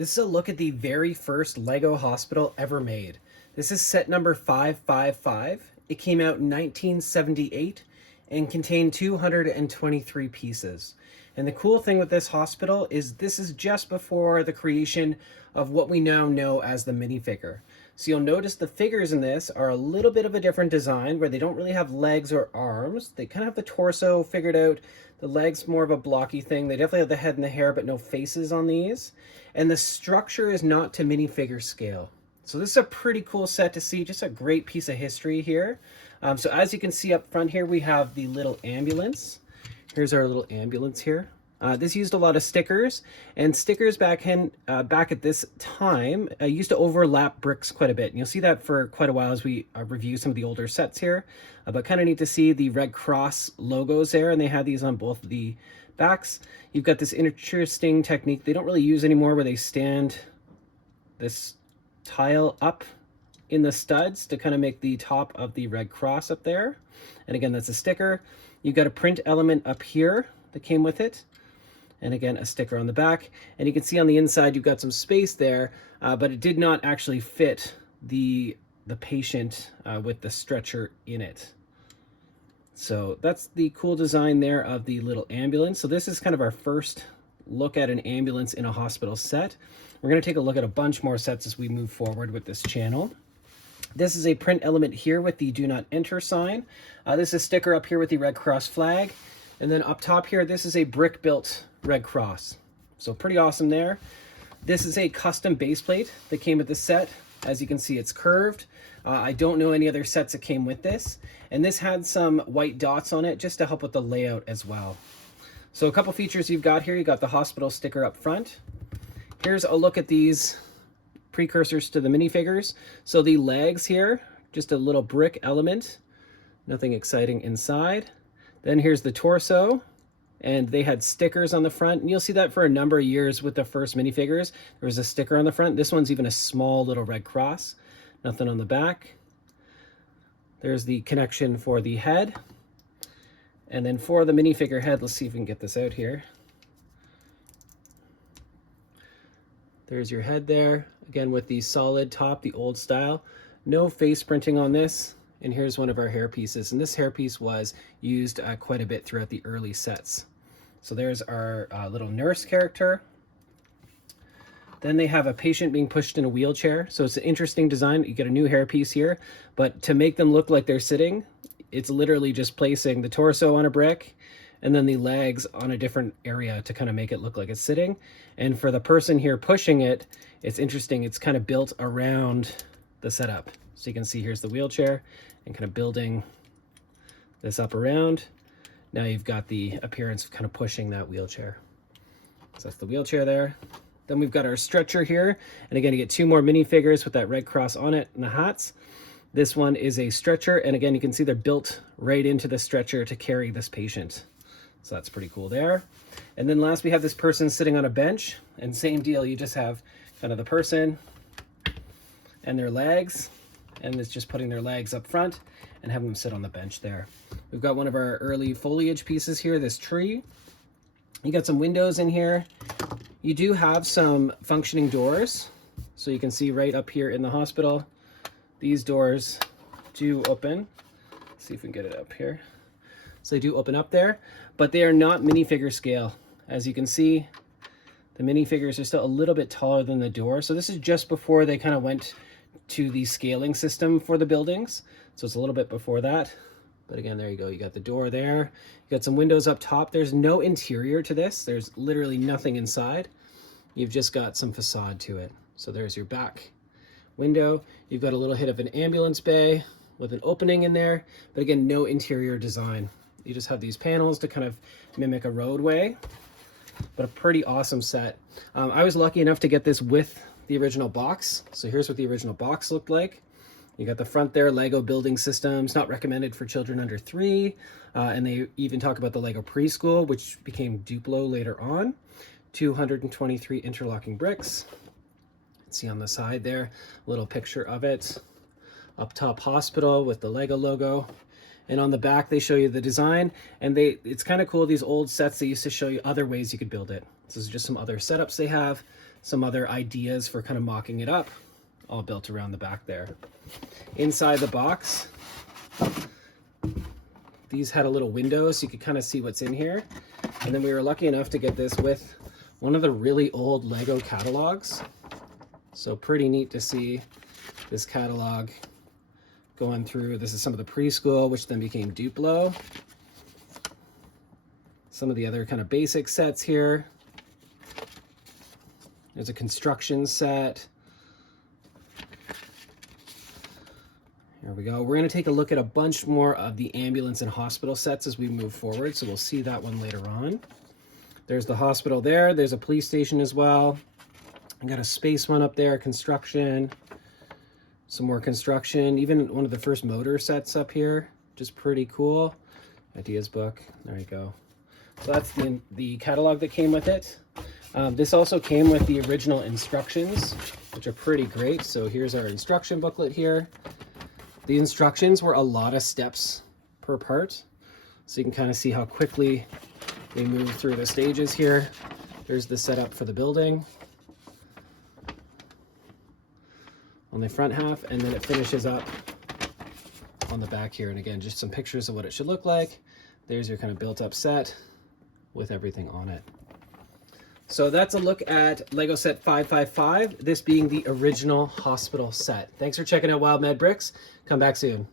This is a look at the very first Lego hospital ever made. This is set number 555. It came out in 1978 and contained 223 pieces. And the cool thing with this hospital is this is just before the creation of what we now know as the minifigure. So you'll notice the figures in this are a little bit of a different design where they don't really have legs or arms. They kind of have the torso figured out. The legs more of a blocky thing. They definitely have the head and the hair, but no faces on these. And the structure is not to minifigure scale. So this is a pretty cool set to see, just a great piece of history here. So as you can see up front here, we have the little ambulance. Here's our little ambulance here. This used a lot of stickers, and stickers back at this time used to overlap bricks quite a bit. And you'll see that for quite a while as we review some of the older sets here. But kind of neat to see the Red Cross logos there, and they have these on both the backs. You've got this interesting technique they don't really use anymore where they stand this tile up in the studs to kind of make the top of the Red Cross up there. And again, that's a sticker. You've got a print element up here that came with it. And again, a sticker on the back. And you can see on the inside, you've got some space there, but it did not actually fit the patient with the stretcher in it. So that's the cool design there of the little ambulance. So this is kind of our first look at an ambulance in a hospital set. We're going to take a look at a bunch more sets as we move forward with this channel. This is a print element here with the do not enter sign. This is a sticker up here with the Red Cross flag. And then up top here, this is a brick built Red Cross. So pretty awesome there. This is a custom base plate that came with the set. As you can see, it's curved. I don't know any other sets that came with this. And this had some white dots on it just to help with the layout as well. So a couple features you've got here. You got the hospital sticker up front. Here's a look at these precursors to the minifigures. So the legs here, just a little brick element. Nothing exciting inside. Then here's the torso. And they had stickers on the front, and you'll see that for a number of years with the first minifigures. There was a sticker on the front. This one's even a small little Red Cross. Nothing on the back. There's the connection for the head. And then for the minifigure head, let's see if we can get this out here. There's your head there. Again, with the solid top, the old style. No face printing on this. And here's one of our hair pieces. And this hair piece was used quite a bit throughout the early sets. So there's our little nurse character. Then they have a patient being pushed in a wheelchair. So it's an interesting design. You get a new hair piece here, but to make them look like they're sitting, it's literally just placing the torso on a brick and then the legs on a different area to kind of make it look like it's sitting. And for the person here pushing it, it's interesting. It's kind of built around the setup. So you can see here's the wheelchair and kind of building this up around. Now you've got the appearance of kind of pushing that wheelchair. So that's the wheelchair there. Then we've got our stretcher here. And again, you get two more minifigures with that Red Cross on it and the hats. This one is a stretcher. And again, you can see they're built right into the stretcher to carry this patient. So that's pretty cool there. And then last we have this person sitting on a bench, and same deal. You just have kind of the person and their legs, and it's just putting their legs up front and having them sit on the bench there. We've got one of our early foliage pieces here, this tree. You got some windows in here. You do have some functioning doors. So you can see right up here in the hospital, these doors do open. Let's see if we can get it up here. So they do open up there, but they are not minifigure scale. As you can see, the minifigures are still a little bit taller than the door. So this is just before they kind of went to the scaling system for the buildings. So it's a little bit before that. But again, there you go. You got the door there. You got some windows up top. There's no interior to this. There's literally nothing inside. You've just got some facade to it. So there's your back window. You've got a little hit of an ambulance bay with an opening in there. But again, no interior design. You just have these panels to kind of mimic a roadway. But a pretty awesome set. I was lucky enough to get this with the original box. So here's what the original box looked like. You got the front there, Lego building systems, not recommended for children under 3. And they even talk about the Lego preschool, which became Duplo later on. 223 interlocking bricks. See on the side there, a little picture of it. Up top, hospital with the Lego logo. And on the back, they show you the design. And it's kind of cool, these old sets, they used to show you other ways you could build it. This is just some other setups they have. some other ideas for kind of mocking it up, all built around the back there. Inside the box, these had a little window so you could kind of see what's in here. And then we were lucky enough to get this with one of the really old Lego catalogs. So pretty neat to see this catalog going through. This is some of the preschool, which then became Duplo. Some of the other kind of basic sets here. There's a construction set. Here we go. We're going to take a look at a bunch more of the ambulance and hospital sets as we move forward, so we'll see that one later on. There's the hospital there. There's a police station as well. I got a space one up there, construction, some more construction, even one of the first motor sets up here, just pretty cool. Ideas book, there you go. So that's the catalog that came with it. This also came with the original instructions, which are pretty great. So here's our instruction booklet here. The instructions were a lot of steps per part, so you can kind of see how quickly we move through the stages here. There's the setup for the building on the front half, and then it finishes up on the back here. And again, just some pictures of what it should look like. There's your kind of built up set with everything on it. So that's a look at Lego set 555, this being the original hospital set. Thanks for checking out Wild Med Bricks. Come back soon.